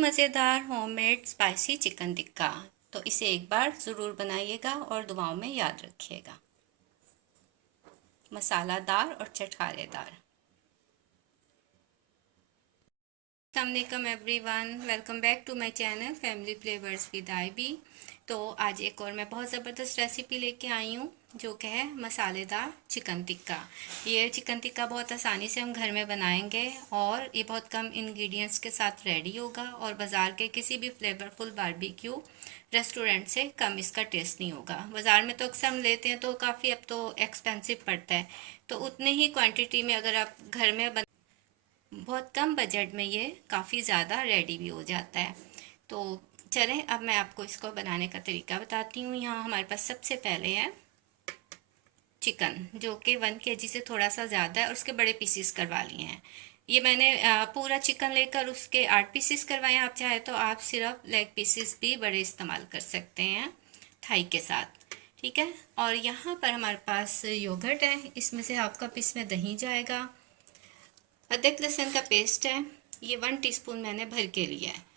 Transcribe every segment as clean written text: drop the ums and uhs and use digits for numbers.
मज़ेदार homemade spicy chicken tikka. तो इसे एक बार ज़रूर बनाइएगा और दुआओं में याद रखिएगा। मसालादार और चटखारेदार। अस्सलामुअलैकुम everyone, welcome back to my channel family flavours with IB. तो आज एक और मैं बहुत ज़बरदस्त रेसिपी लेके आई हूँ जो कि है मसालेदार चिकन टिक्का। ये चिकन टिक्का बहुत आसानी से हम घर में बनाएंगे और ये बहुत कम इंग्रेडिएंट्स के साथ रेडी होगा और बाज़ार के किसी भी फ्लेवरफुल बारबेक्यू रेस्टोरेंट से कम इसका टेस्ट नहीं होगा। बाज़ार में तो अक्सर हम लेते हैं तो काफ़ी अब तो एक्सपेंसिव पड़ता है, तो उतनी ही क्वांटिटी में अगर आप घर में बहुत कम बजट में ये काफ़ी ज़्यादा रेडी भी हो जाता है। तो चलें अब मैं आपको इसको बनाने का तरीका बताती हूँ। यहाँ हमारे पास सबसे पहले है चिकन, जो कि 1 kg से थोड़ा सा ज़्यादा है और उसके बड़े पीसीस करवा लिए हैं। ये मैंने पूरा चिकन लेकर उसके 8 पीसीस करवाए हैं। आप चाहे तो आप सिर्फ लेग पीसीस भी बड़े इस्तेमाल कर सकते हैं थाई के साथ, ठीक है। और यहाँ पर हमारे पास योगर्ट है, इसमें से हाफ कप इसमें दही जाएगा। अदरक लहसुन का पेस्ट है, ये 1 टीस्पून मैंने भर के लिया है।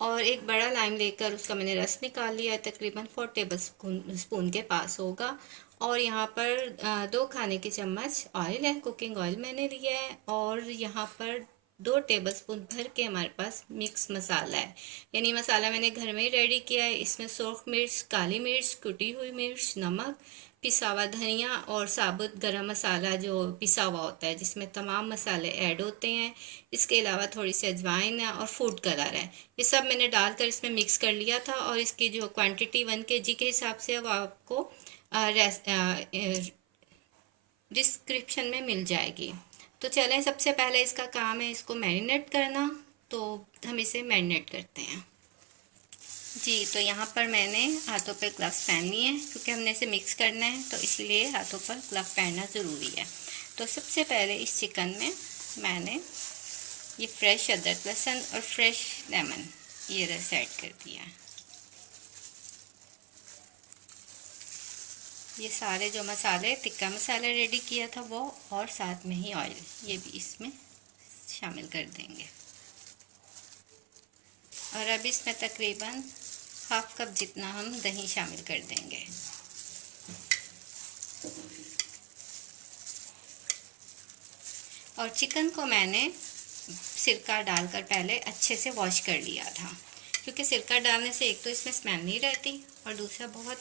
और एक बड़ा लाइम लेकर उसका मैंने रस निकाल लिया है, तकरीबन 4 टेबल स्पून के पास होगा। और यहाँ पर 2 खाने के चम्मच ऑयल है, कुकिंग ऑयल मैंने लिया है। और यहाँ पर 2 टेबल स्पून भर के हमारे पास मिक्स मसाला है, यानी मसाला मैंने घर में ही रेडी किया है। इसमें सूख मिर्च, काली मिर्च, कुटी हुई मिर्च, नमक, पिसा हुआ धनिया और साबुत गरम मसाला जो पिसा हुआ होता है, जिसमें तमाम मसाले ऐड होते हैं। इसके अलावा थोड़ी सी अजवाइन है और फूड कलर है। ये सब मैंने डालकर इसमें मिक्स कर लिया था और इसकी जो क्वांटिटी 1 kg के हिसाब से वो आपको डिस्क्रिप्शन में मिल जाएगी। तो चलें, सबसे पहले इसका काम है इसको मैरिनेट करना, तो हम इसे मैरिनेट करते हैं जी। तो यहाँ पर मैंने हाथों पे ग्लव्स पहन लिए हैं क्योंकि हमने इसे मिक्स करना है, तो इसलिए हाथों पर ग्लव पहनना ज़रूरी है। तो सबसे पहले इस चिकन में मैंने ये फ्रेश अदरक लहसुन और फ्रेश लेमन ये रस ऐड कर दिया है। ये सारे जो मसाले टिक्का मसाला रेडी किया था वो, और साथ में ही ऑयल ये भी इसमें शामिल कर देंगे। और अब इसमें तकरीबन हाफ कप जितना हम दही शामिल कर देंगे। और चिकन को मैंने सिरका डालकर पहले अच्छे से वॉश कर लिया था, क्योंकि सिरका डालने से एक तो इसमें स्मेल नहीं रहती और दूसरा बहुत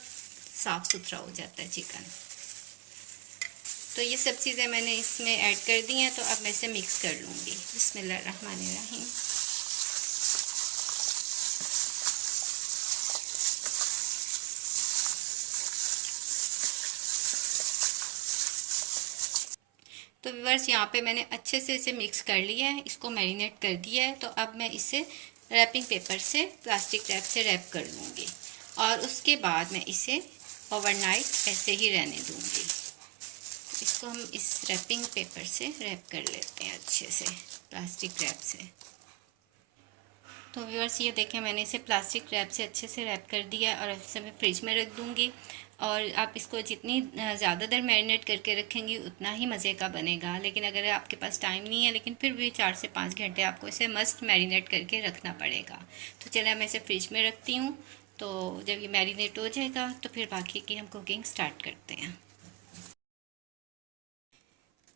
साफ़ सुथरा हो जाता है चिकन। तो ये सब चीज़ें मैंने इसमें ऐड कर दी हैं, तो अब मैं इसे मिक्स कर लूँगी। बिस्मिल्लाहिर्रहमानिर्रहीम। तो व्यूअर्स, यहाँ पे मैंने अच्छे से इसे मिक्स कर लिया है, इसको मैरिनेट कर दिया है। तो अब मैं इसे रैपिंग पेपर से, प्लास्टिक रैप से रैप कर लूँगी और उसके बाद मैं इसे ओवरनाइट ऐसे ही रहने दूँगी। इसको हम इस रैपिंग पेपर से रैप कर लेते हैं अच्छे से, प्लास्टिक रैप से। तो व्यूअर्स, ये देखें मैंने इसे प्लास्टिक रैप से अच्छे से रैप कर दिया और इसे मैं फ्रिज में रख दूँगी। और आप इसको जितनी ज़्यादा देर मैरिनेट करके रखेंगी उतना ही मज़े का बनेगा। लेकिन अगर आपके पास टाइम नहीं है, लेकिन फिर भी 4 से 5 घंटे आपको इसे मस्ट मैरिनेट करके रखना पड़ेगा। तो चलिए मैं इसे फ्रिज में रखती हूँ, तो जब ये मैरिनेट हो जाएगा तो फिर बाकी की हम कुकिंग स्टार्ट करते हैं।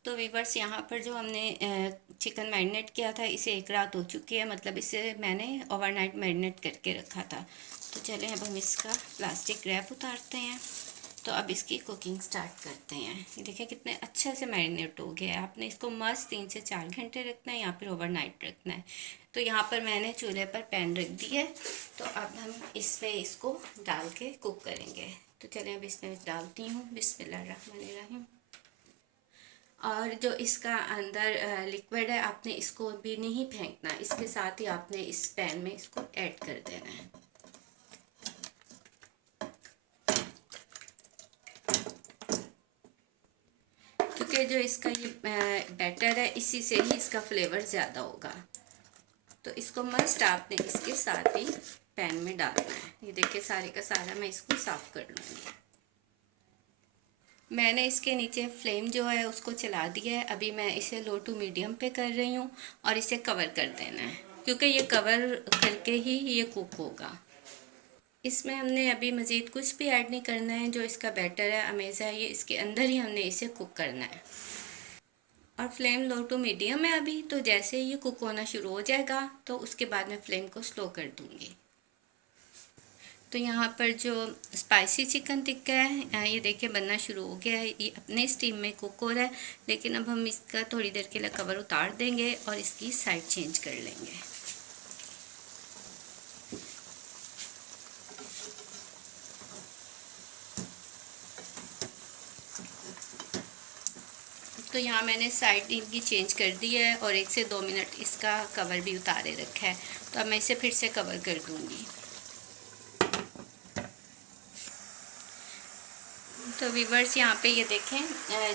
तो वीवर्स, यहाँ पर जो हमने चिकन मैरिनेट किया था इसे 1 रात हो चुकी है, मतलब इसे मैंने ओवरनाइट मैरिनेट करके रखा था। तो चलें अब हम इसका प्लास्टिक रैप उतारते हैं, तो अब इसकी कुकिंग स्टार्ट करते हैं। ये देखिए कितने अच्छे से मैरिनेट हो गया है। आपने इसको मस्त 3 से 4 घंटे रखना है या फिर ओवरनाइट रखना है। तो यहाँ पर मैंने चूल्हे पर पैन रख दी है, तो अब हम इसमें इसको डाल के कुक करेंगे। तो चलें अब इसमें डालती हूँ, बिस्मिल्लाहिर्रहमानिर्रहीम। और जो इसका अंदर लिक्विड है, आपने इसको भी नहीं फेंकना, इसके साथ ही आपने इस पैन में इसको ऐड कर देना है। क्योंकि जो इसका ये बैटर है इसी से ही इसका फ्लेवर ज़्यादा होगा, तो इसको मस्ट आपने इसके साथ ही पैन में डालना है। ये देखिए सारे का सारा मैं इसको साफ़ कर लूँगी। मैंने इसके नीचे फ्लेम जो है उसको चला दिया है। अभी मैं इसे लो टू मीडियम पे कर रही हूँ और इसे कवर कर देना है। क्योंकि ये कवर करके ही ये कुक होगा। इसमें हमने अभी मज़ीद कुछ भी ऐड नहीं करना है। जो इसका बैटर है अमेज़ा है, ये इसके अंदर ही हमने इसे कुक करना है। और फ्लेम लो टू मीडियम है अभी। तो जैसे ये कुक होना शुरू हो जाएगा तो उसके बाद मैं फ्लेम को स्लो कर दूँगी। तो यहाँ पर जो स्पाइसी चिकन टिक्का है ये देखिए बनना शुरू हो गया है। ये अपने स्टीम में कुक हो रहा है, लेकिन अब हम इसका थोड़ी देर के लिए कवर उतार देंगे और इसकी साइड चेंज कर लेंगे। तो यहाँ मैंने साइड इनकी चेंज कर दी है और 1 से 2 मिनट इसका कवर भी उतारे रखा है। तो अब मैं इसे फिर से कवर कर दूँगी। तो व्यूवर्स यहाँ पे ये देखें,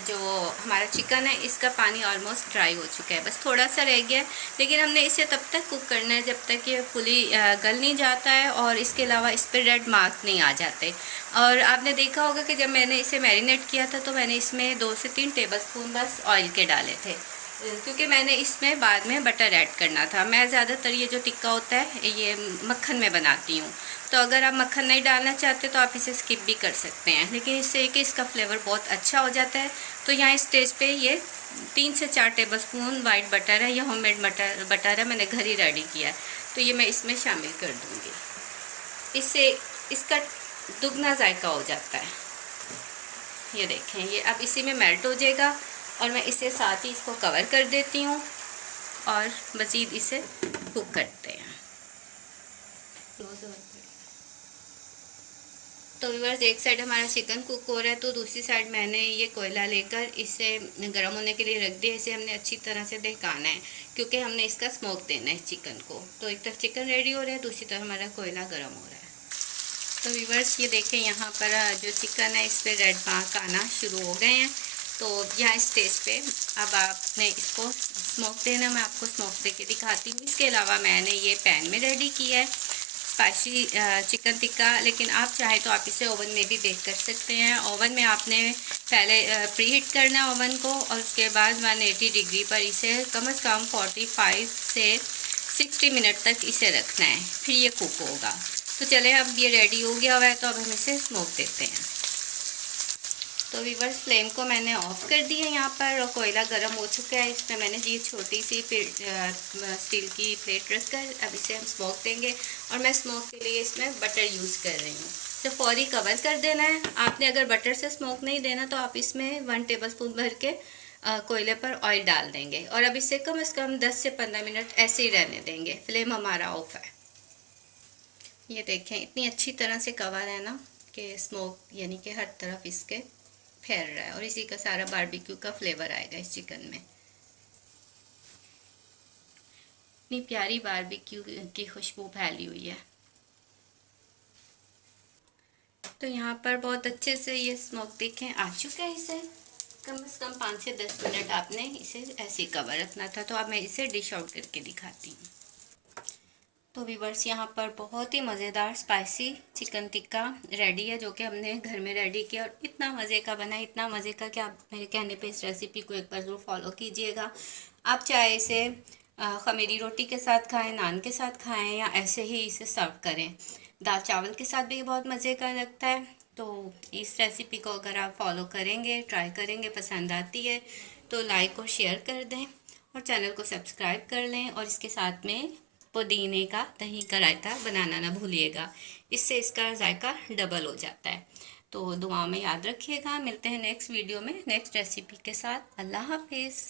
जो हमारा चिकन है इसका पानी ऑलमोस्ट ड्राई हो चुका है, बस थोड़ा सा रह गया है। लेकिन हमने इसे तब तक कुक करना है जब तक ये फुली गल नहीं जाता है और इसके अलावा इस पर रेड मार्क नहीं आ जाते। और आपने देखा होगा कि जब मैंने इसे मैरिनेट किया था तो मैंने इसमें 2 से 3 टेबलस्पून बस ऑयल के डाले थे, क्योंकि मैंने इसमें बाद में बटर ऐड करना था। मैं ज़्यादातर ये जो टिक्का होता है ये मक्खन में बनाती हूँ। तो अगर आप मक्खन नहीं डालना चाहते तो आप इसे स्किप भी कर सकते हैं, लेकिन इससे कि इसका फ्लेवर बहुत अच्छा हो जाता है। तो यहाँ इस स्टेज पे ये 3 से 4 टेबलस्पून वाइट बटर है, या होममेड बटर है, मैंने घर ही रेडी किया है। तो ये मैं इसमें शामिल कर दूँगी। इससे इसका दुगना जायका हो जाता है। ये देखें, ये अब इसी में मेल्ट हो जाएगा और मैं इसे साथ ही इसको कवर कर देती हूँ और मज़ीद इसे कुक करते हैं। तो व्यूअर्स, एक साइड हमारा चिकन कुक हो रहा है तो दूसरी साइड मैंने ये कोयला लेकर इसे गर्म होने के लिए रख दिया। इसे हमने अच्छी तरह से दहकाना है, क्योंकि हमने इसका स्मोक देना है चिकन को। तो एक तरफ चिकन रेडी हो रहा है, दूसरी तरफ हमारा कोयला गर्म हो रहा है। तो व्यूअर्स ये देखें, यहाँ पर जो चिकन है इस पर रेड मार्क आना शुरू हो गए हैं। तो यहाँ स्टेज पे अब आपने इसको स्मोक देना, मैं आपको स्मोक दे के दिखाती हूँ। इसके अलावा मैंने ये पैन में रेडी किया है स्पाइसी चिकन टिक्का, लेकिन आप चाहें तो आप इसे ओवन में भी बेक कर सकते हैं। ओवन में आपने पहले प्री हीट करना है ओवन को, और उसके बाद 180 डिग्री पर इसे कम से कम 45 से 60 मिनट तक इसे रखना है, फिर ये कुक होगा। तो चले, अब ये रेडी हो गया हुआ है, तो अब हम इसे स्मोक देते हैं। तो व्यूअर्स, फ्लेम को मैंने ऑफ कर दिया यहाँ पर और कोयला गर्म हो चुका है। इसमें मैंने ये छोटी सी स्टील की प्लेट रख कर अब इसे हम स्मोक देंगे। और मैं स्मोक के लिए इसमें बटर यूज़ कर रही हूँ। तो फौरी कवर कर देना है आपने। अगर बटर से स्मोक नहीं देना तो आप इसमें 1 टेबलस्पून भर के कोयले पर ऑयल डाल देंगे और अब इसे कम से कम 10 से 15 मिनट ऐसे ही रहने देंगे। फ्लेम हमारा ऑफ है। ये देखें, इतनी अच्छी तरह से कवर है ना कि स्मोक यानी कि हर तरफ इसके फैल रहा है और इसी का सारा बारबेक्यू का फ्लेवर आएगा इस चिकन में। इतनी प्यारी बारबेक्यू की खुशबू फैली हुई है। तो यहाँ पर बहुत अच्छे से ये स्मोक देखें आ चुका है। इसे कम से कम 5 से 10 मिनट आपने इसे ऐसे कवर रखना था। तो अब मैं इसे डिश आउट करके दिखाती हूँ। तो व्यूअर्स, यहाँ पर बहुत ही मज़ेदार स्पाइसी चिकन टिक्का रेडी है, जो कि हमने घर में रेडी किया और इतना मज़े का बना, इतना मज़े का कि आप मेरे कहने पे इस रेसिपी को एक बार ज़रूर फॉलो कीजिएगा। आप चाहे इसे ख़मीरी रोटी के साथ खाएं, नान के साथ खाएं, या ऐसे ही इसे सर्व करें। दाल चावल के साथ भी बहुत मज़े का लगता है। तो इस रेसिपी को अगर आप फॉलो करेंगे, ट्राई करेंगे, पसंद आती है तो लाइक और शेयर कर दें और चैनल को सब्सक्राइब कर लें। और इसके साथ में पुदीने का दही का रायता बनाना ना भूलिएगा, इससे इसका जायका डबल हो जाता है। तो दुआ में याद रखिएगा। मिलते हैं नेक्स्ट वीडियो में नेक्स्ट रेसिपी के साथ। अल्लाह हाफिज़।